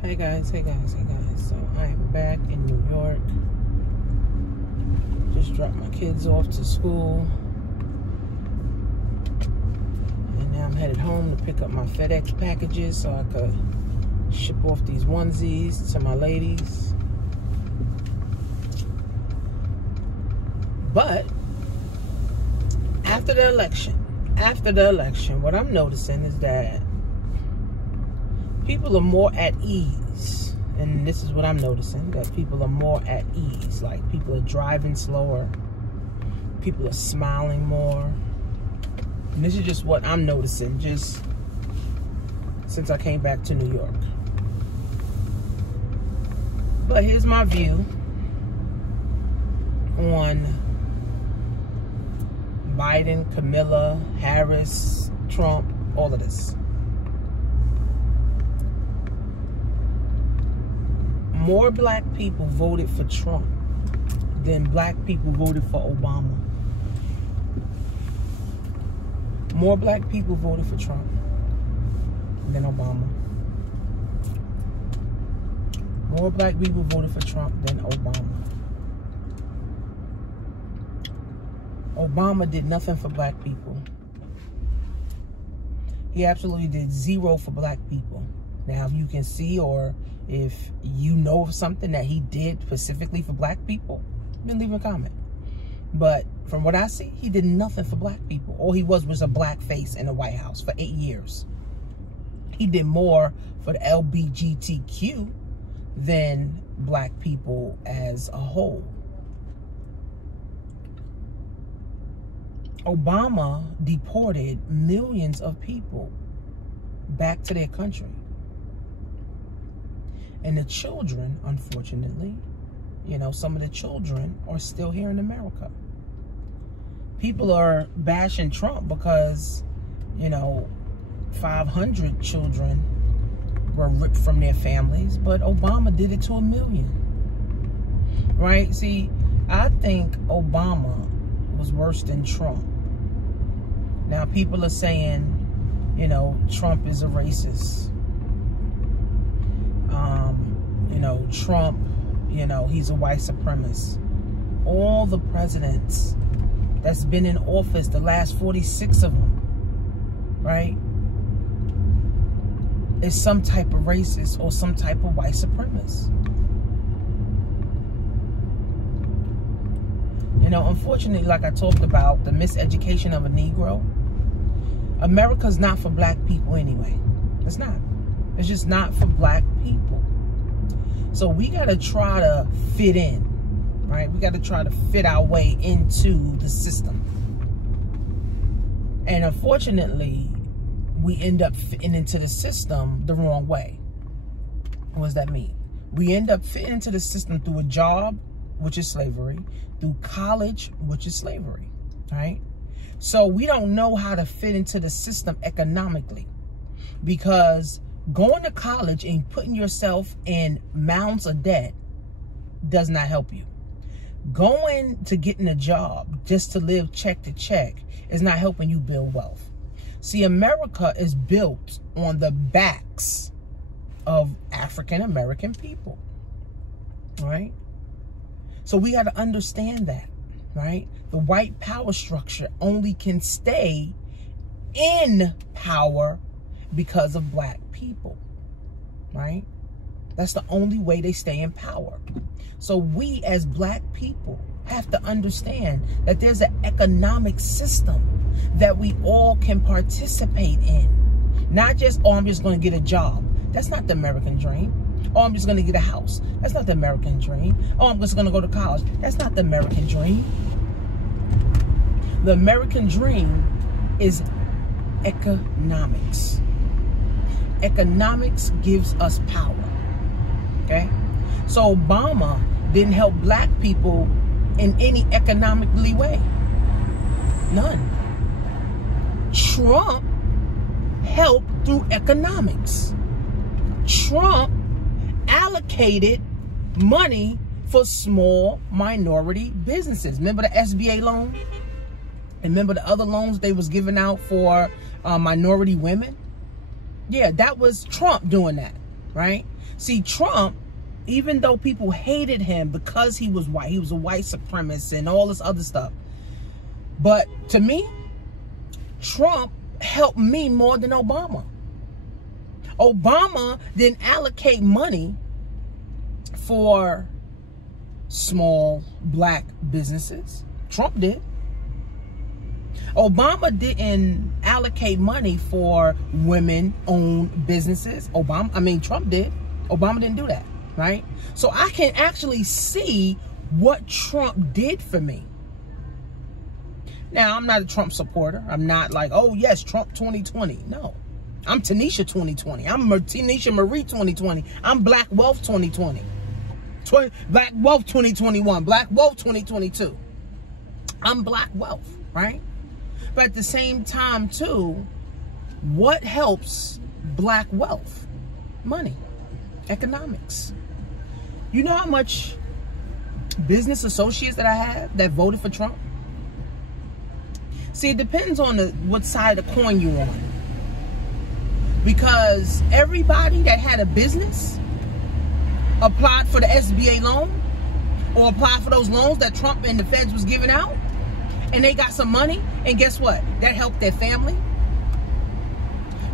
Hey guys. So I am back in New York. Just dropped my kids off to school. And now I'm headed home to pick up my FedEx packages so I could ship off these onesies to my ladies. But after the election, what I'm noticing is that people are more at ease. And this is what I'm noticing, that people are more at ease. Like, people are driving slower. People are smiling more. And this is just what I'm noticing, just since I came back to New York. But here's my view on Biden, Kamala, Harris, Trump, all of this. More black people voted for Trump than black people voted for Obama. More black people voted for Trump than Obama. More black people voted for Trump than Obama. Obama did nothing for black people. He absolutely did zero for black people. Now, if you can see, or if you know of something that he did specifically for black people, then leave a comment. But from what I see, he did nothing for black people. All he was a black face in the White House for 8 years. He did more for the LGBTQ than black people as a whole. Obama deported millions of people back to their country. And the children, unfortunately, some of the children are still here in America. People are bashing Trump because, 500 children were ripped from their families, but Obama did it to 1 million. Right? See, I think Obama was worse than Trump. Now, people are saying, Trump is a racist. Trump, he's a white supremacist. All the presidents that's been in office, the last 46 of them, right, is some type of racist or some type of white supremacist. Unfortunately, like I talked about, the miseducation of a Negro, America's not for black people anyway. It's not. It's just not for black people. So we got to try to fit in, right? We got to try to fit our way into the system. And unfortunately, we end up fitting into the system the wrong way. What does that mean? We end up fitting into the system through a job, which is slavery, through college, which is slavery, right? So we don't know how to fit into the system economically, because going to college and putting yourself in mounds of debt does not help you. Going to getting a job just to live check to check is not helping you build wealth. See, America is built on the backs of African American people, right? So we got to understand that, right? The white power structure only can stay in power because of black people, right? That's the only way they stay in power. So we as black people have to understand that there's an economic system that we all can participate in. Not just, oh, I'm just going to get a job. That's not the American dream. Oh, I'm just going to get a house. That's not the American dream. Oh, I'm just going to go to college. That's not the American dream. The American dream is economics. Economics gives us power, okay? So Obama didn't help black people in any economically way. None. Trump helped through economics. Trump allocated money for small minority businesses. Remember the SBA loan? And remember the other loans they was giving out for minority women? Yeah, that was Trump doing that. right? See, Trump, even though people hated him because he was white, he was a white supremacist and all this other stuff. But to me, Trump helped me more than Obama. Obama didn't allocate money for small black businesses. Trump did. Obama didn't allocate money for women-owned businesses. Trump did. Obama didn't do that, right? So I can actually see what Trump did for me. Now, I'm not a Trump supporter. I'm not like, oh, yes, Trump 2020. No. I'm Tanisha 2020. I'm Tanisha Marie 2020. I'm Black Wealth 2020. Black Wealth 2021. Black Wealth 2022. I'm Black Wealth, right? But at the same time, too, what helps Black wealth? Money. Economics. You know how much business associates that I have that voted for Trump? See, it depends on what side of the coin you're on. Because everybody that had a business applied for the SBA loan or applied for those loans that Trump and the feds was giving out, and they got some money, and guess what? That helped their family.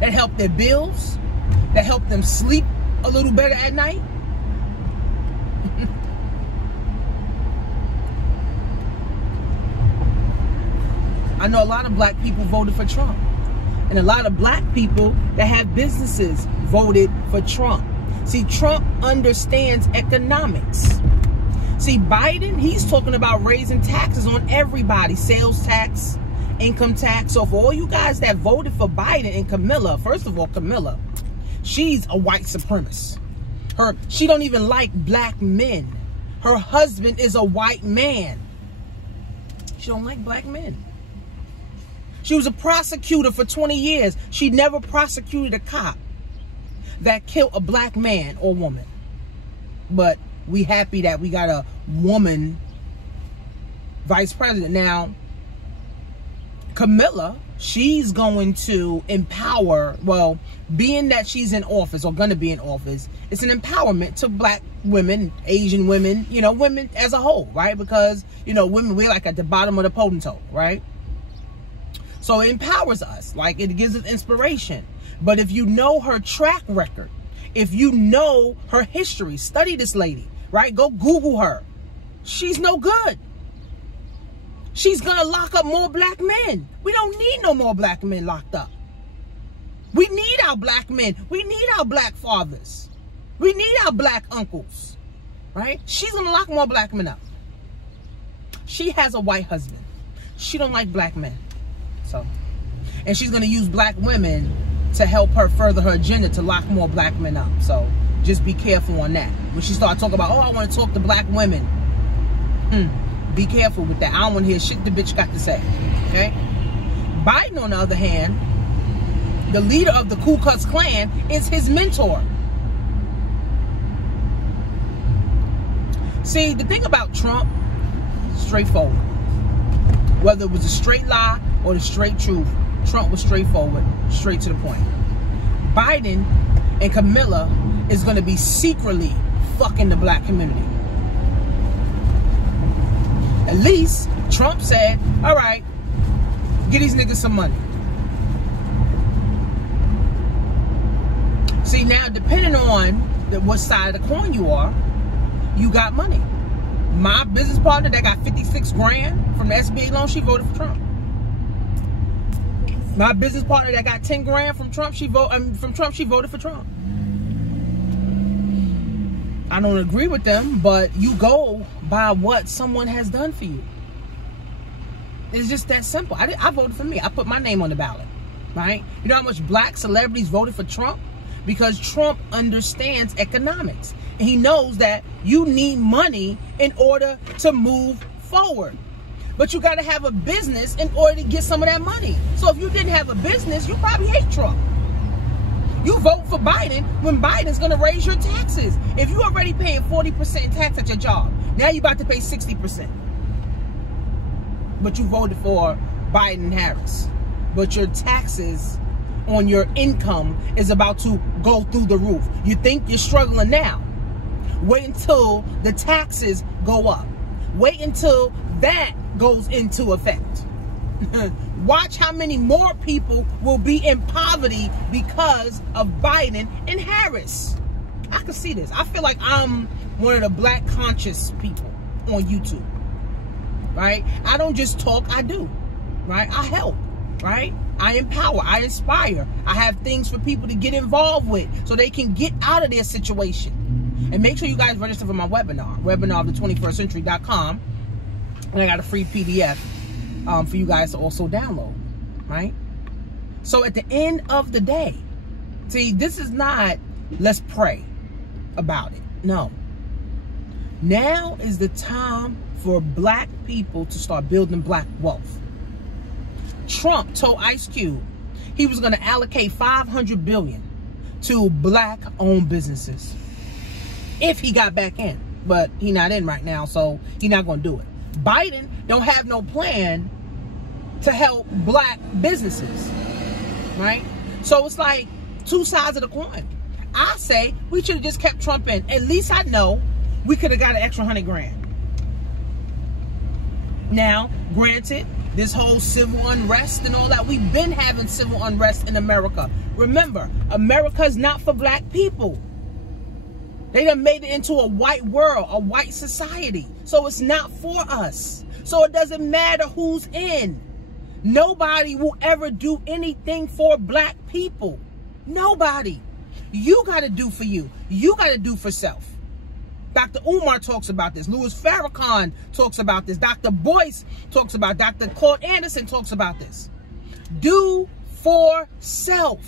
That helped their bills. That helped them sleep a little better at night. I know a lot of black people voted for Trump. And a lot of black people that have businesses voted for Trump. See, Trump understands economics. See, Biden, he's talking about raising taxes on everybody. Sales tax, income tax. So for all you guys that voted for Biden and Camilla, first of all, Camilla, she's a white supremacist. She don't even like black men. Her husband is a white man. She don't like black men. She was a prosecutor for 20 years. She never prosecuted a cop that killed a black man or woman. But we happy that we got a woman vice president. Now, Camilla, she's going to empower, well, being that she's in office or going to be in office, it's an empowerment to black women, Asian women, you know, women as a whole, right? Because, you know, women, we're like at the bottom of the totem pole, right? So it empowers us, like it gives us inspiration. But if you know her track record, if you know her history, study this lady, right? Go Google her. She's no good. She's going to lock up more black men. We don't need no more black men locked up. We need our black men. We need our black fathers. We need our black uncles, right? She's going to lock more black men up. She has a white husband. She don't like black men. So, and she's going to use black women to help her further her agenda to lock more black men up. So just be careful on that. When she start talking about, oh, I want to talk to black women. Be careful with that. I don't want to hear shit the bitch got to say. Okay? Biden, on the other hand, the leader of the Ku Klux Klan, is his mentor. See, the thing about Trump, straightforward. Whether it was a straight lie or the straight truth, Trump was straightforward, straight to the point. Biden and Camilla is going to be secretly fucking the black community. At least Trump said, all right, get these niggas some money. See, now, depending on what side of the coin you are, you got money. My business partner that got 56 grand from the SBA loan, she voted for Trump. My business partner that got 10 grand from Trump, she voted for Trump. I don't agree with them, but you go by what someone has done for you. It's just that simple. I voted for me. I put my name on the ballot, right? You know how much black celebrities voted for Trump? Because Trump understands economics. And he knows that you need money in order to move forward. But you got to have a business in order to get some of that money. So if you didn't have a business, you probably hate Trump. You vote for Biden when Biden's going to raise your taxes. If you're already paying 40% in tax at your job, now you're about to pay 60%. But you voted for Biden and Harris. But your taxes on your income is about to go through the roof. You think you're struggling now. Wait until the taxes go up. Wait until that goes into effect. Watch how many more people will be in poverty because of Biden and Harris. I can see this. I feel like I'm one of the black conscious people on YouTube, right? I don't just talk, I do, right? I help, right? I empower, I inspire. I have things for people to get involved with so they can get out of their situation. And make sure you guys register for my webinar, webinarofthe21stcentury.com. And I got a free PDF for you guys to also download, right? So at the end of the day, see, this is not, let's pray about it. No. Now is the time for black people to start building black wealth. Trump told Ice Cube he was going to allocate $500 billion to black-owned businesses if he got back in. But he's not in right now, so he's not going to do it. Biden don't have no plan to help black businesses, right? So it's like two sides of the coin. I say we should have just kept Trump in. At least I know we could have got an extra $100 grand. Now, granted, this whole civil unrest and all that, we've been having civil unrest in America. Remember, America's not for black people. They done made it into a white world, a white society. So it's not for us. So it doesn't matter who's in. Nobody will ever do anything for black people. Nobody. You got to do for you. You got to do for self. Dr. Umar talks about this. Louis Farrakhan talks about this. Dr. Boyce talks about it. Dr. Claude Anderson talks about this. Do for self.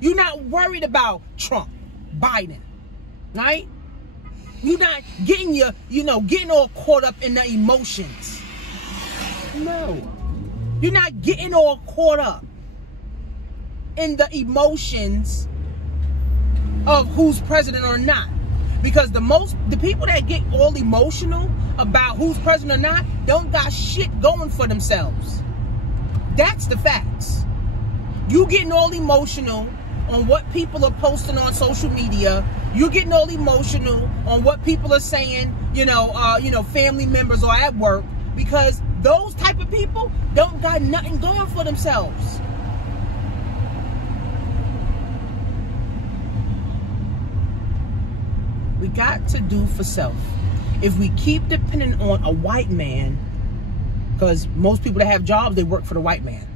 You're not worried about Trump, Biden, right? You're not getting getting all caught up in the emotions. No. You're not getting all caught up in the emotions of who's president or not. Because the people that get all emotional about who's president or not don't got shit going for themselves. That's the facts. You getting all emotional on what people are posting on social media. You're getting all emotional on what people are saying, family members or at work, because those type of people don't got nothing going for themselves. We got to do for self. If we keep depending on a white man, because most people that have jobs, they work for the white man.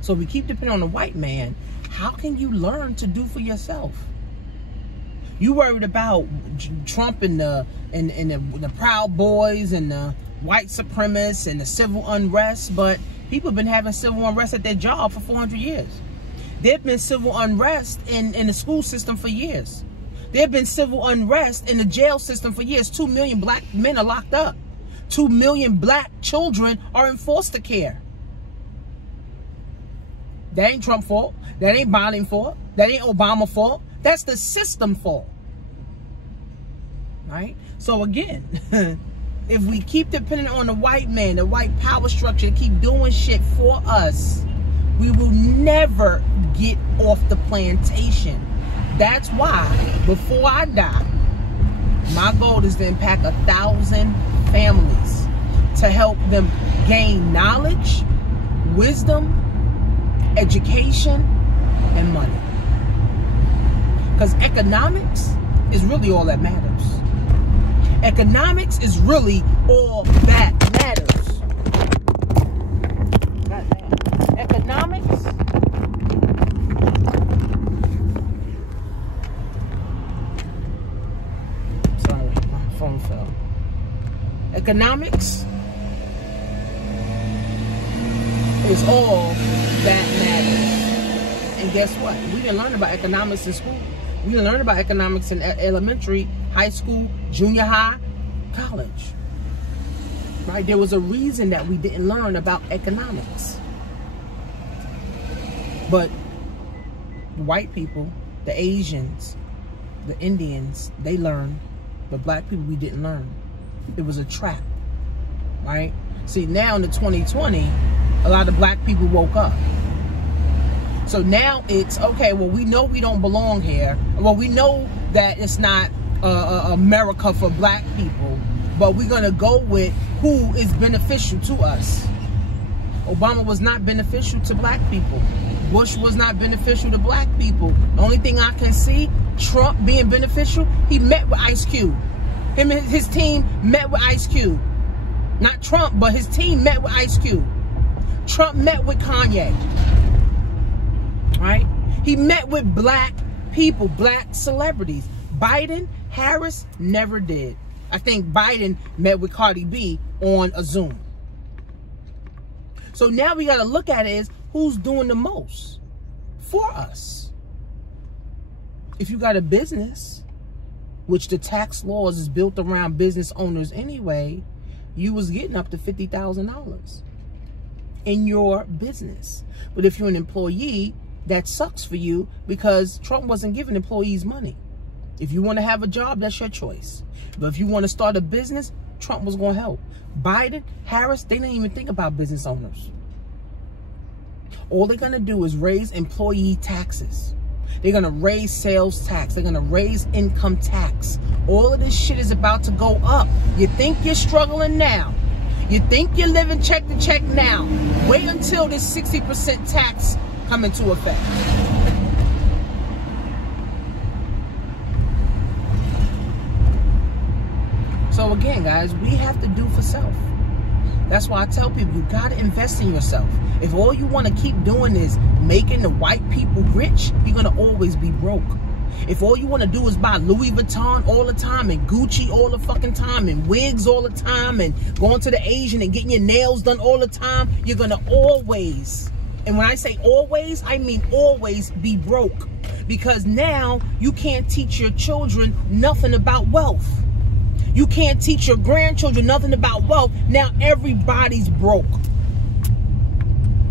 So if we keep depending on the white man, how can you learn to do for yourself? You worried about Trump and the Proud Boys and the white supremacists and the civil unrest, but people have been having civil unrest at their job for 400 years. There have been civil unrest in the school system for years. There have been civil unrest in the jail system for years. 2 million black men are locked up. 2 million black children are in foster care. That ain't Trump's fault. That ain't Biden fault. That ain't Obama fault. That's the system fault. Right? So again, if we keep depending on the white man, the white power structure to keep doing shit for us, we will never get off the plantation. That's why, before I die, my goal is to impact 1,000 families to help them gain knowledge, wisdom, education, and money. Because economics is really all that matters. Economics is really all that matters. Goddamn. Economics. Sorry, my phone fell. Economics is all that matters. And guess what? We didn't learn about economics in school. We didn't learn about economics in elementary, high school, junior high, college. Right? There was a reason that we didn't learn about economics. But the white people, the Asians, the Indians, they learned. But black people, we didn't learn. It was a trap. Right? See, now in the 2020, a lot of black people woke up. So now it's, okay, well, we know we don't belong here. Well, we know that it's not America for black people, but we're going to go with who is beneficial to us. Obama was not beneficial to black people. Bush was not beneficial to black people. The only thing I can see Trump being beneficial, he met with Ice Cube. Him and his team met with Ice Cube. Not Trump, but his team met with Ice Cube. Trump met with Kanye. Right? He met with black people, black celebrities. Biden, Harris never did. I think Biden met with Cardi B on a Zoom. So now we got to look at it as who's doing the most for us. If you got a business, which the tax laws is built around business owners anyway, you was getting up to $50,000 in your business. But if you're an employee, that sucks for you because Trump wasn't giving employees money. If you want to have a job, that's your choice. But if you want to start a business, Trump was going to help. Biden, Harris, they didn't even think about business owners. All they're going to do is raise employee taxes. They're going to raise sales tax. They're going to raise income tax. All of this shit is about to go up. You think you're struggling now. You think you're living check to check now. Wait until this 60% tax come into effect. So again, guys, we have to do for self. That's why I tell people, you got to invest in yourself. If all you want to keep doing is making the white people rich, you're going to always be broke. If all you want to do is buy Louis Vuitton all the time and Gucci all the fucking time and wigs all the time and going to the Asian and getting your nails done all the time, you're going to always, and when I say always, I mean always be broke. Because now you can't teach your children nothing about wealth. You can't teach your grandchildren nothing about wealth. Now everybody's broke.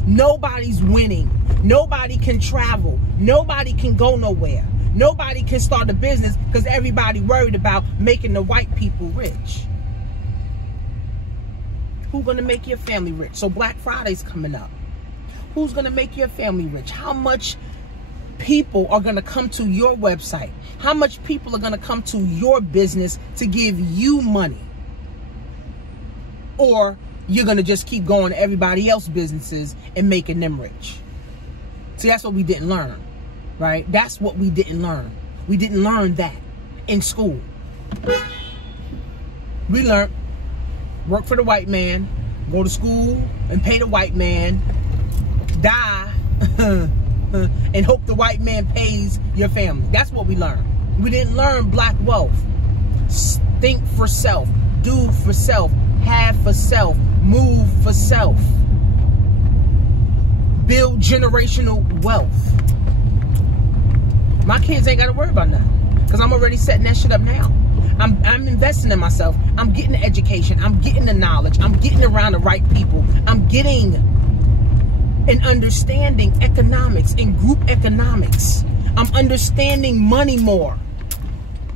Nobody's winning. Nobody can travel. Nobody can go nowhere. Nobody can start a business because everybody worried about making the white people rich. Who's going to make your family rich? So Black Friday's coming up. Who's going to make your family rich? How much people are going to come to your website? How much people are going to come to your business to give you money? Or you're going to just keep going to everybody else's businesses and making them rich? See, that's what we didn't learn, right? That's what we didn't learn. We didn't learn that in school. We learned work for the white man, go to school and pay the white man, die, and hope the white man pays your family. That's what we learned. We didn't learn black wealth. Think for self, do for self, have for self, move for self. Build generational wealth. My kids ain't got to worry about nothing because I'm already setting that shit up now. I'm investing in myself. I'm getting the education. I'm getting the knowledge. I'm getting around the right people. I'm getting and understanding economics and group economics. I'm understanding money more.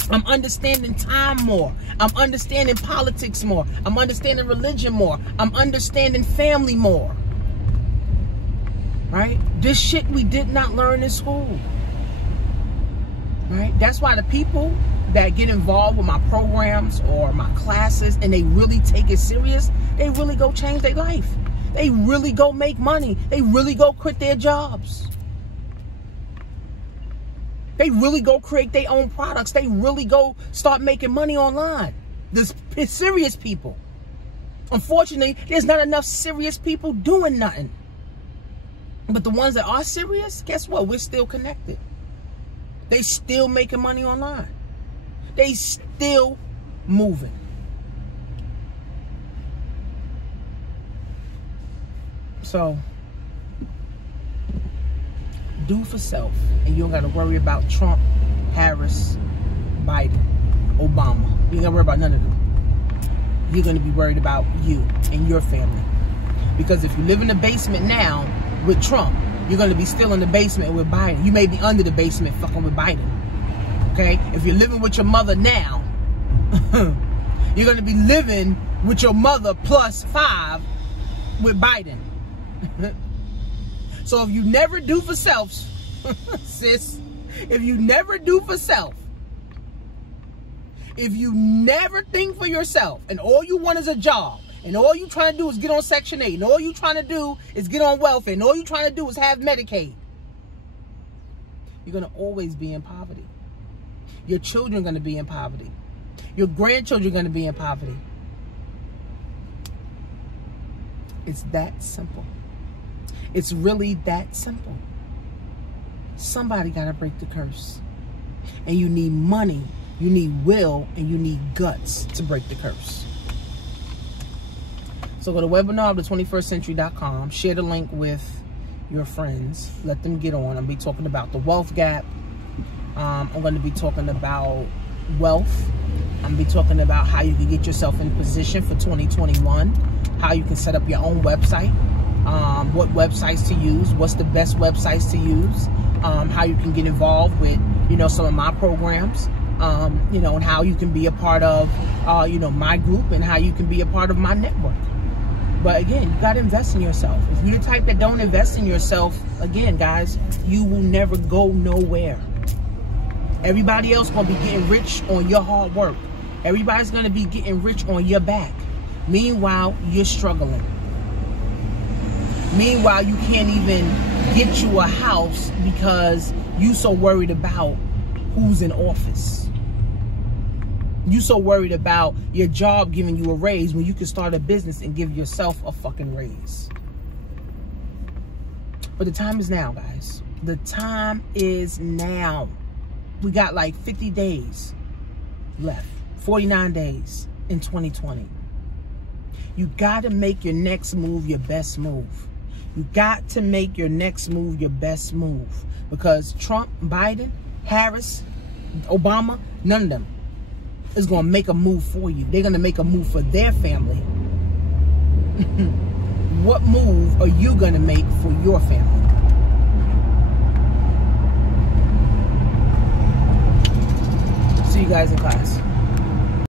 I'm understanding time more. I'm understanding politics more. I'm understanding religion more. I'm understanding family more. Right? This shit we did not learn in school. Right? That's why the people that get involved with my programs or my classes and they really take it serious, they really go change their life. They really go make money. They really go quit their jobs. They really go create their own products. They really go start making money online. There's serious people. Unfortunately, there's not enough serious people doing nothing. But the ones that are serious, guess what? We're still connected. They still making money online. They still moving. So, do for self, and you don't got to worry about Trump, Harris, Biden, Obama. You ain't got to worry about none of them. You're going to be worried about you and your family. Because if you live in the basement now with Trump, you're going to be still in the basement with Biden. You may be under the basement fucking with Biden. Okay? If you're living with your mother now, you're going to be living with your mother plus 5 with Biden. So if you never do for self, sis, if you never do for self, if you never think for yourself, and all you want is a job, and all you trying to do is get on Section 8, and all you trying to do is get on welfare, and all you trying to do is have Medicaid, you're going to always be in poverty. Your children are going to be in poverty. Your grandchildren are going to be in poverty. It's that simple. It's really that simple. Somebody got to break the curse. And you need money, you need will, and you need guts to break the curse. So go to webinarofthe21stcentury.com. Share the link with your friends. Let them get on. I'm going to be talking about the wealth gap. I'm going to be talking about wealth. I'm going to be talking about how you can get yourself in position for 2021. How you can set up your own website. What websites to use. What's the best websites to use. How you can get involved with, some of my programs. And how you can be a part of, my group, and how you can be a part of my network. But again, you got to invest in yourself. If you're the type that don't invest in yourself, again, guys, you will never go nowhere. Everybody else going to be getting rich on your hard work. Everybody's going to be getting rich on your back. Meanwhile, you're struggling. Meanwhile, you can't even get you a house because you so worried about who's in office. You so worried about your job giving you a raise when you can start a business and give yourself a fucking raise. But the time is now, guys. The time is now. We got like 50 days left. 49 days in 2020. You got to make your next move your best move. You got to make your next move your best move. Because Trump, Biden, Harris, Obama, none of them is going to make a move for you. They're going to make a move for their family. What move are you going to make for your family? See you guys in class.